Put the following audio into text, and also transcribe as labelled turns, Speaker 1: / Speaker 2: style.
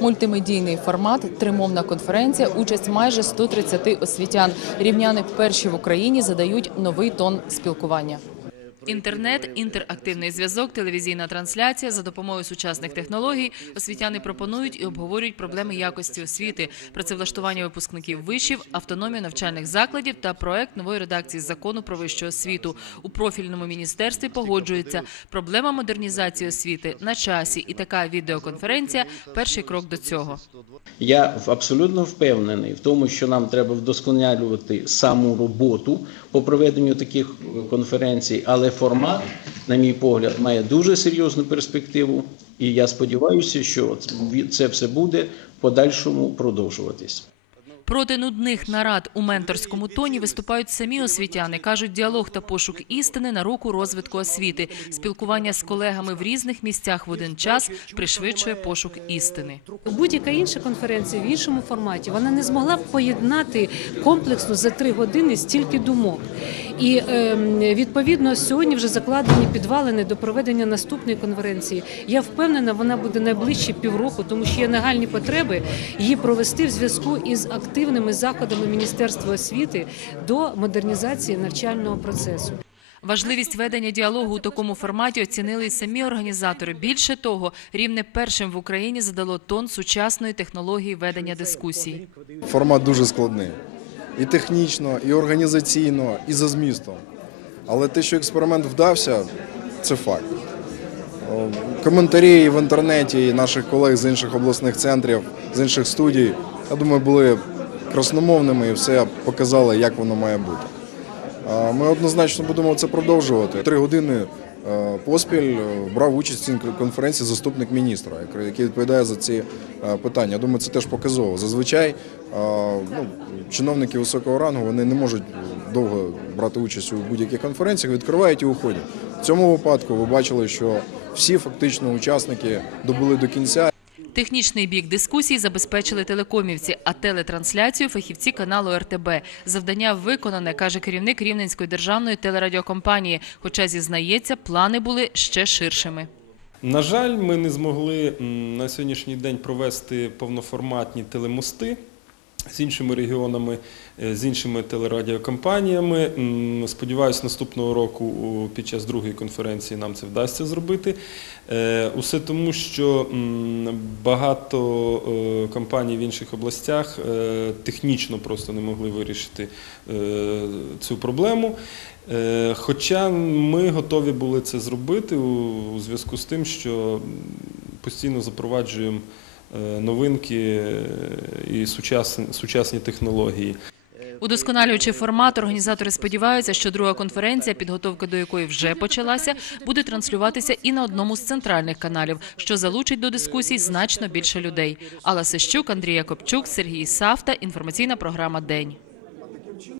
Speaker 1: Мультимедійний формат, тримовна конференція, участь майже 130 освітян. Рівняни перші в Україні задають новий тон спілкування. Інтернет, інтерактивний зв'язок, телевізійна трансляція за допомогою сучасних технологій. Освітяни пропонують і обговорюють проблеми якості освіти, працевлаштування випускників вишів, автономію навчальних закладів та проект нової редакції закону про вищу освіту. У профільному міністерстві погоджуються. Проблема модернізації освіти на часі, і така відеоконференція перший крок до цього.
Speaker 2: Я абсолютно впевнений в тому, що нам треба вдосконалювати саму роботу по проведенню таких е, конференцій, але формат, на мій погляд, має дуже серйозну перспективу, і я сподіваюся, що це все буде в подальшому продовжуватись.
Speaker 1: Проти нудних нарад у менторському тоні виступають самі освітяни. кажуть, діалог та пошук істини на руку розвитку освіти. Спілкування з колегами в різних місцях в один час пришвидшує пошук істини.
Speaker 3: Будь-яка інша конференція в іншому форматі вона не змогла б поєднати комплексно за три години стільки думок. І ем, відповідно сьогодні вже закладені підвалини до проведення наступної конференції. Я впевнена, вона буде найближчі півроку, тому що є нагальні потреби її провести в зв'язку із активними заходами Міністерства освіти до модернізації навчального процесу.
Speaker 1: Важливість ведення діалогу у такому форматі оцінили й самі організатори. Більше того, рівне першим в Україні задало тон сучасної технології ведення дискусій.
Speaker 4: Формат дуже складний. І технічно, і організаційно, і за змістом. Але те, що експеримент вдався, це факт. Коментарі в інтернеті наших колег з інших обласних центрів, з інших студій, я думаю, були красномовними і все показали, як воно має бути. Ми однозначно будемо це продовжувати. Три години поспіль е, брав участь в цій конференції заступник міністра, який- відповідає за ці е, питання. Я думаю, це теж показово. Зазвичай е, ну, чиновники високого рангу вони не можуть довго брати участь у будь-яких конференціях, відкривають і уходять. В цьому випадку ви бачили, що всі фактично учасники добули до кінця.
Speaker 1: Технічний бік дискусій забезпечили телекомівці, а телетрансляцію фахівці каналу РТБ. Завдання виконане, каже керівник Рівненської державної телерадіокомпанії. Хоча зізнається, плани були ще ширшими.
Speaker 5: На жаль, ми не змогли на сьогоднішній день провести повноформатні телемости з іншими регіонами, е, з іншими телерадіокомпаніями. Сподіваюсь, наступного року під час другої конференції нам це вдасться зробити. Е, Усе тому, що багато е, компаній в інших областях технічно просто не могли вирішити цю проблему. Хоча ми готові були це зробити у зв'язку з тим, що постійно запроваджуємо новинки і сучасні, сучасні технології.
Speaker 1: Удосконалюючи формат, організатори сподіваються, що друга конференція, підготовка до якої вже почалася, буде транслюватися і на одному з центральних каналів, що залучить до дискусій значно більше людей. Алла Сищук, Андрія Копчук, Сергій Савта. Інформаційна програма День.